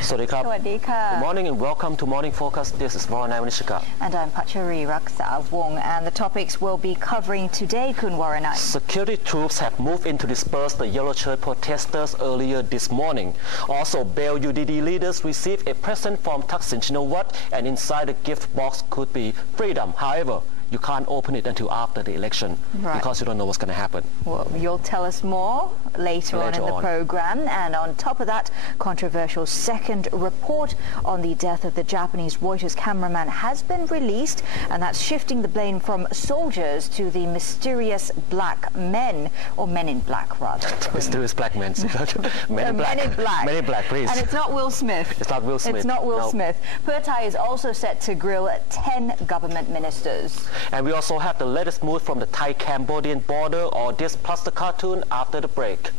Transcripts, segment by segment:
Swadikap. Good morning and welcome to Morning Focus. This is Varanai Vanishika. And I'm Pachari Raksa Wong. And the topics we'll be covering today, Kun Varanai. Security troops have moved in to disperse the yellow shirt protesters earlier this morning. Also, Bale UDD leaders received a present from Thaksin. You know what? And inside the gift box could be freedom. However, you can't open it until after the election because you don't know what's going to happen. Well, you'll tell us more later on in the program. And on top of that, controversial second report on the death of the Japanese Reuters cameraman has been released, and that's shifting the blame from soldiers to the mysterious black men, or men in black rather. Mysterious black men. Men in black. Men in black. Men in black, please. And it's not Will Smith. It's not Will Smith. It's not Will Smith. Puea Thai is also set to grill 10 government ministers. And we also have the latest move from the Thai-Cambodian border, or this plus the cartoon after the break.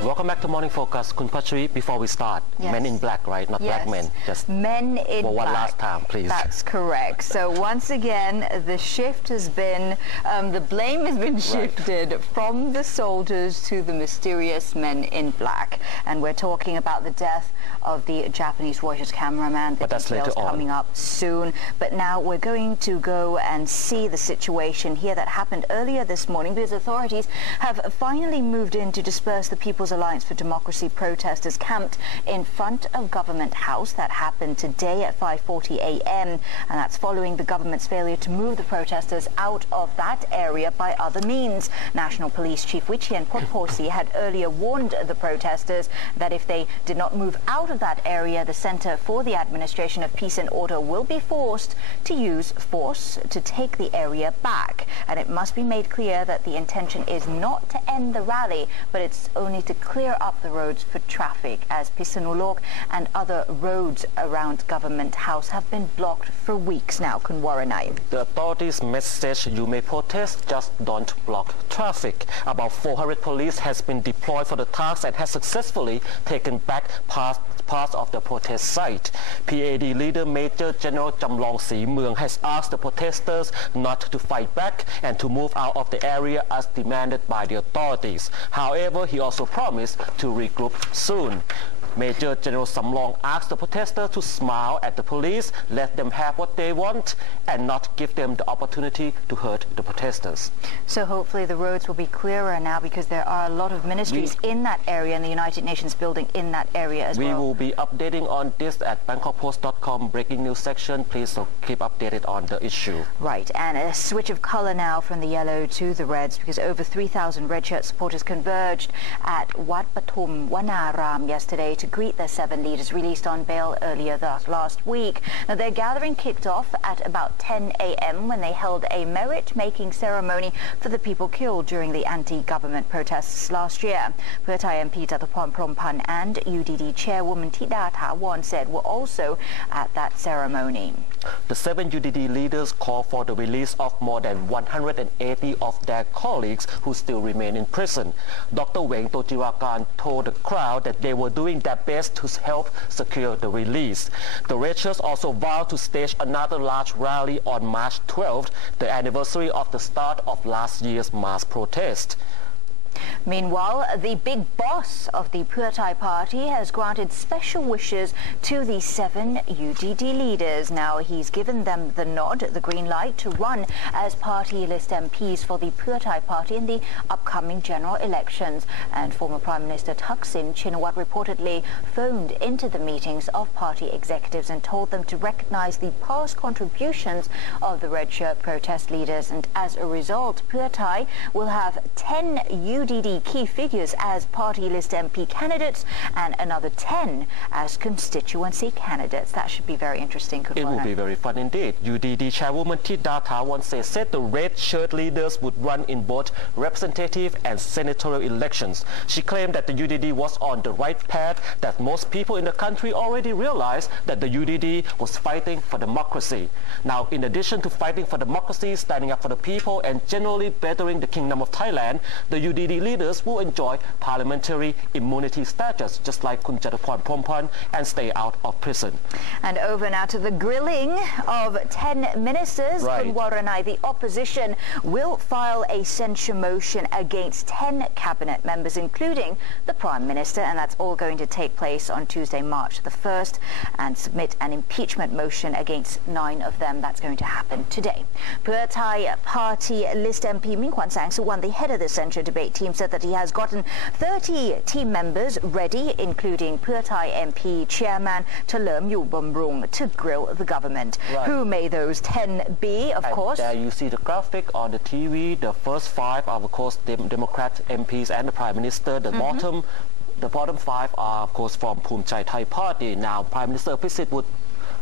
Welcome back to Morning Focus. Kun Pachari, before we start, men in black, right? Not black men. Just men in black. One last time, please. That's correct. So once again, the shift has been, the blame has been shifted from the soldiers to the mysterious men in black. And we're talking about the death of the Japanese Reuters cameraman. But that's later on. Coming up soon. But now we're going to go and see the situation here that happened earlier this morning, because authorities have finally moved in to disperse the People's Alliance for Democracy protesters camped in front of Government House. That happened today at 5:40 a.m. and that's following the government's failure to move the protesters out of that area by other means. National Police Chief Wichien Potposi had earlier warned the protesters that if they did not move out of that area, the Center for the Administration of Peace and Order will be forced to use force to take the area back. And it must be made clear that the intention is not to end the rally, but it's only to clear up the roads for traffic, as Pisanulok and other roads around Government House have been blocked for weeks now. Kun Varanai. The authorities' message: you may protest, just don't block traffic. About 400 police has been deployed for the task and has successfully taken back parts of the protest site. PAD leader Major General Jamlong Si Mueang has asked the protesters not to fight back and to move out of the area as demanded by the authorities. However, he also promised to regroup soon. Major General Samlong asked the protesters to smile at the police, let them have what they want, and not give them the opportunity to hurt the protesters. So hopefully the roads will be clearer now, because there are a lot of ministries in that area and the United Nations building in that area as well. We will be updating on this at BangkokPost.com breaking news section. Please keep updated on the issue. Right, and a switch of color now from the yellow to the reds, because over 3,000 red shirt supporters converged at Wat Pathum Wanaram yesterday to greet the 7 leaders released on bail earlier last week. Now, their gathering kicked off at about 10 a.m. when they held a merit-making ceremony for the people killed during the anti-government protests last year. Puea Thai MP Jatuphon Prompan and UDD chairwoman Thida Thawon said were also at that ceremony. The 7 UDD leaders called for the release of more than 180 of their colleagues who still remain in prison. Dr. Weng Tojiwakan told the crowd that they were doing their best to help secure the release. The red shirts also vowed to stage another large rally on March 12th, the anniversary of the start of last year's mass protest. Meanwhile, the big boss of the Puea Thai party has granted special wishes to the 7 UDD leaders. Now, he's given them the nod, the green light, to run as party list MPs for the Puea Thai party in the upcoming general elections. And former Prime Minister Thaksin reportedly phoned into the meetings of party executives and told them to recognize the past contributions of the red shirt protest leaders. And as a result, Puea Thai will have 10 UDD key figures as party list MP candidates and another 10 as constituency candidates. That should be very interesting. It will be very fun indeed. UDD chairwoman Thida Thawon said the red shirt leaders would run in both representative and senatorial elections. She claimed that the UDD was on the right path, that most people in the country already realized that the UDD was fighting for democracy. Now, in addition to fighting for democracy, standing up for the people, and generally bettering the Kingdom of Thailand, the UDD SPD leaders will enjoy parliamentary immunity status, just like Kun Jatuporn Phompan, and stay out of prison. And over now to the grilling of 10 ministers. Right. Kun Waranai, the opposition will file a censure motion against 10 cabinet members, including the Prime Minister, and that's all going to take place on Tuesday, March the 1st, and submit an impeachment motion against 9 of them. That's going to happen today. Puea Thai Party list MP Min Kwan Sang Suwan, the head of the censure debate team, said that he has gotten 30 team members ready, including Puea Thai MP Chairman Chalerm Yu Bumrung, to grill the government. Right. Who may those 10 be, of course? There you see the graphic on the TV. The first 5 are, of course, Democrat MPs and the Prime Minister. The bottom 5 are, of course, from Puea Thai Party. Now, Prime Minister Pisit would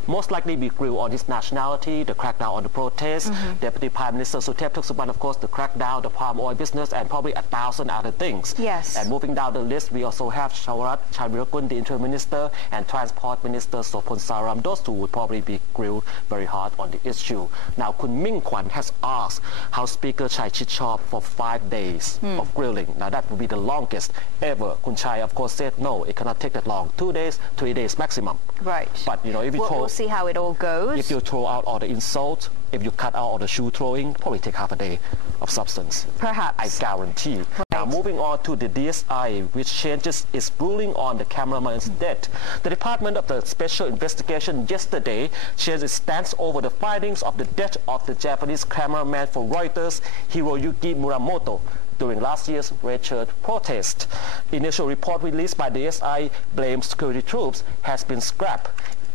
most likely be grilled on his nationality, the crackdown on the protests, Deputy Prime Minister Suthep Thaksin, of course, the crackdown, the palm oil business, and probably 1,000 other things. Yes. And moving down the list, we also have Chawarat Chanvirakul, the Interim Minister, and Transport Minister Sopon Saram. Those two would probably be grilled very hard on the issue. Now, Kun Min Kwan has asked House Speaker Chai Chit-chop for 5 days of grilling. Now, that would be the longest ever. Kun Chai, of course, said no, it cannot take that long. 2 days, 3 days maximum. Right. But, you know, if you We'll see how it all goes. If you throw out all the insults, if you cut out all the shoe throwing, probably take half a day of substance. Perhaps. I guarantee. Right. Now, moving on to the DSI, which changes its ruling on the cameraman's death. The Department of the Special Investigation yesterday changed its stance over the findings of the death of the Japanese cameraman for Reuters, Hiroyuki Muramoto, during last year's red shirt protest. Initial report released by the SI blames security troops has been scrapped.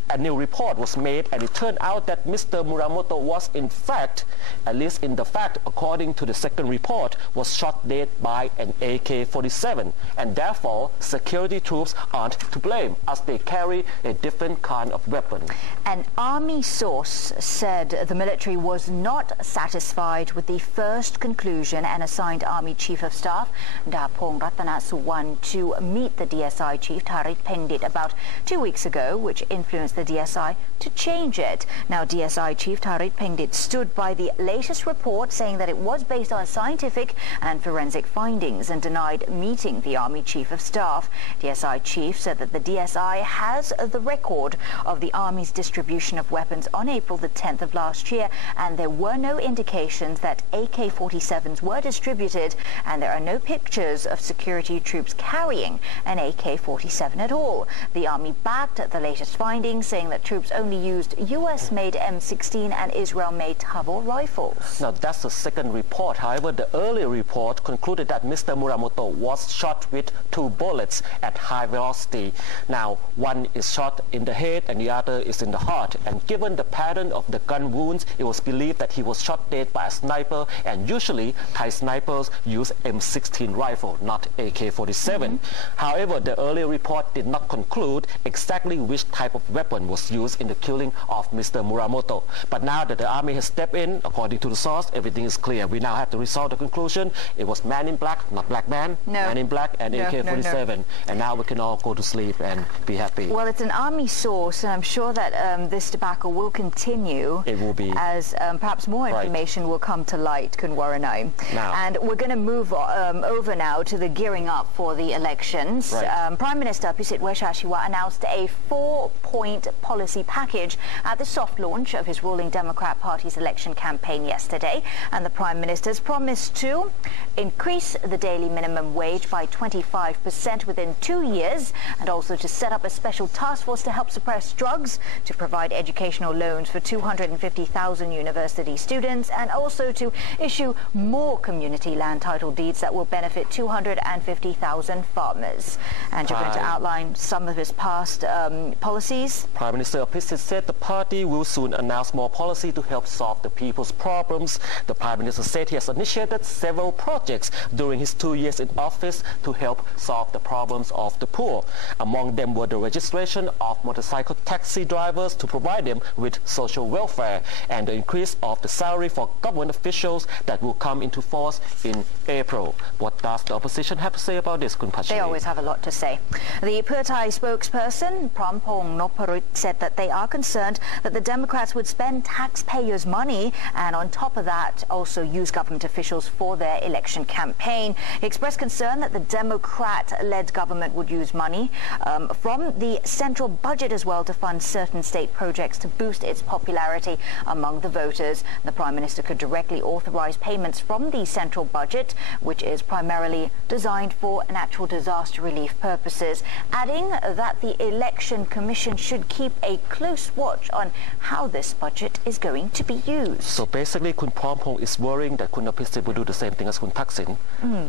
A new report was made, and it turned out that Mr. Muramoto was in fact, at least in the fact, according to the second report, was shot dead by an AK-47, and therefore security troops aren't to blame, as they carry a different kind of weapon. An army source said the military was not satisfied with the first conclusion and assigned Army Chief of Staff Dapong Ratana Suwan to meet the DSI Chief Tharit Pendit about 2 weeks ago, which influenced the DSI to change it. Now, DSI Chief Tharit Pendit stood by the latest report, saying that it was based on scientific and forensic findings, and denied meeting the Army Chief of Staff. DSI Chief said that the DSI has the record of the Army's distribution of weapons on April the 10th of last year, and there were no indications that AK-47s were distributed, and there are no pictures of security troops carrying an AK-47 at all. The Army backed the latest findings, saying that troops only used US-made M16 and Israel-made Tabor rifles. Now, that's the second report. However, the earlier report concluded that Mr. Muramoto was shot with 2 bullets at high velocity. Now, one is shot in the head and the other is in the heart. And given the pattern of the gun wounds, it was believed that he was shot dead by a sniper, and usually Thai snipers use M16 rifle, not AK-47. However, the earlier report did not conclude exactly which type of weapon was used in the killing of Mr. Muramoto. But now that the army has stepped in, according to the source, everything is clear. We now have to resolve the conclusion. It was man in black, not black man, man in black and AK-47. And now we can all go to sleep and be happy. Well, it's an army source, and I'm sure that this debacle will continue. It will be. As perhaps more information will come to light, Kun Waranai. And we're going to move over now to the gearing up for the elections. Right. Prime Minister Pisit Weshashiwa announced a 4-point policy package at the soft launch of his ruling Democrat Party's election campaign yesterday, and the Prime Minister's promised to increase the daily minimum wage by 25% within 2 years, and also to set up a special task force to help suppress drugs, to provide educational loans for 250,000 university students, and also to issue more community land title deeds that will benefit 250,000 farmers. And you're going to outline some of his past policies. Prime Minister Pisit said the party will soon announce more policy to help solve the people's problems. The Prime Minister said he has initiated several projects during his 2 years in office to help solve the problems of the poor. Among them were the registration of motorcycle taxi drivers to provide them with social welfare, and the increase of the salary for government officials that will come into force in April. What does the opposition have to say about this, Kun Pachari? They always have a lot to say. The Puea Thai spokesperson, Prampong Noparit said that they are concerned that the Democrats would spend taxpayers' money and on top of that also use government officials for their election campaign. He expressed concern that the Democrat-led government would use money from the central budget as well to fund certain state projects to boost its popularity among the voters. The Prime Minister could directly authorize payments from the central budget, which is primarily designed for natural disaster relief purposes, adding that the Election Commission should keep a close watch on how this budget is going to be used. So basically, Kun Prom is worrying that Kun Napisit will do the same thing as Kun Thaksin.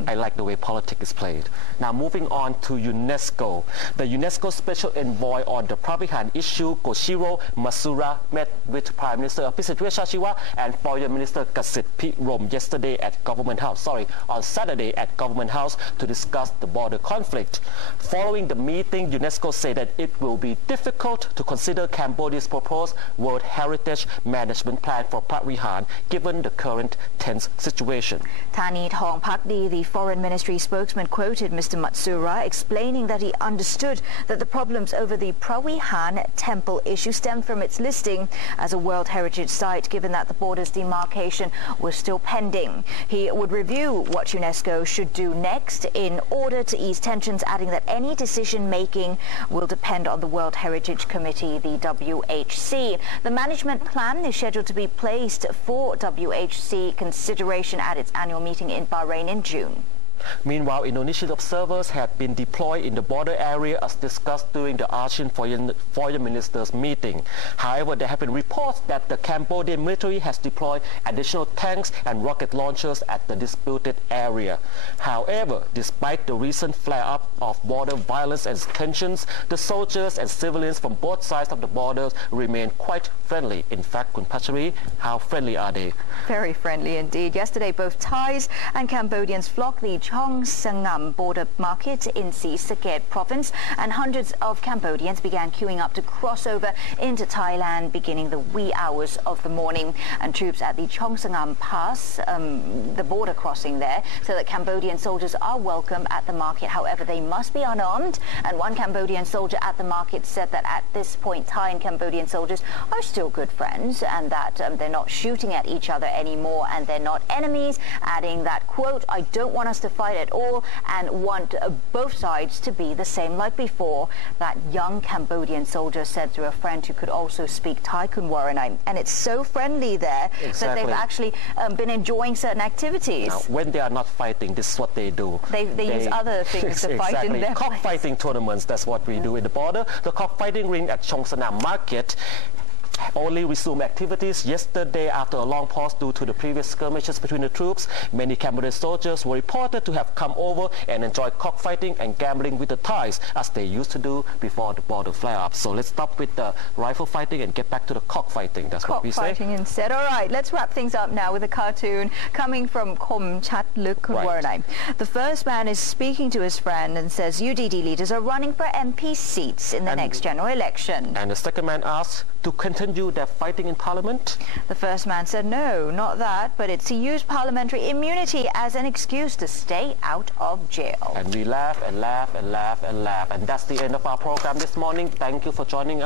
I like the way politics is played. Now moving on to UNESCO. The UNESCO Special Envoy on the Pravihan issue, Koshiro Masura, met with Prime Minister Apisit Wechashiwa and Foreign Minister Kasit Pirom yesterday at Government House, on Saturday at Government House to discuss the border conflict. Following the meeting, UNESCO said that it will be difficult to consider Cambodia's proposed World Heritage Management Plan for Pravihan given the current tense situation. Thani Thong Pakdi, the Foreign Ministry spokesman, quoted Mr. Matsura, explaining that he understood that the problems over the Pravihan temple issue stemmed from its listing as a World Heritage Site, given that the border's demarcation was still pending. He would review what UNESCO should do next in order to ease tensions, adding that any decision-making will depend on the World Heritage Committee, the WHC. The management plan is scheduled to be placed for WHC consideration at its annual meeting in Bahrain in June. Meanwhile, Indonesian observers have been deployed in the border area as discussed during the ASEAN Foreign Ministers meeting. However, there have been reports that the Cambodian military has deployed additional tanks and rocket launchers at the disputed area. However, despite the recent flare-up of border violence and tensions, the soldiers and civilians from both sides of the borders remain quite friendly. In fact, Kun Pachari, how friendly are they? Very friendly indeed. Yesterday, both Thais and Cambodians flocked the Chong Sangam border market in Si Saket province, and hundreds of Cambodians began queuing up to cross over into Thailand beginning the wee hours of the morning. And troops at the Chong Sangam Pass, the border crossing there, so that Cambodian soldiers are welcome at the market. However, they must be unarmed, and one Cambodian soldier at the market said that at this point Thai and Cambodian soldiers are still good friends and that they're not shooting at each other anymore and they're not enemies, adding that, quote, "I don't want us to fight at all and want both sides to be the same like before." That young Cambodian soldier said to a friend who could also speak Thai, Kun Waranai. And it's so friendly there that they've actually been enjoying certain activities. Now, when they are not fighting, this is what they do. They use other things to fight in their Cockfighting tournaments, that's what we do in the border. The cockfighting ring at Chongsanam Market only resumed activities yesterday after a long pause due to the previous skirmishes between the troops. Many Cambodian soldiers were reported to have come over and enjoyed cockfighting and gambling with the Thais, as they used to do before the border flare-up. So let's stop with the rifle fighting and get back to the cockfighting. That's what we say. Cockfighting instead. All right, let's wrap things up now with a cartoon coming from Kom Chud, luek. The first man is speaking to his friend and says UDD leaders are running for MP seats in the next general election. And the second man asks to continue their fighting in Parliament. The first man said no, not that, but it's to use parliamentary immunity as an excuse to stay out of jail. And we laugh and laugh and laugh and laugh. And that's the end of our program this morning. Thank you for joining us.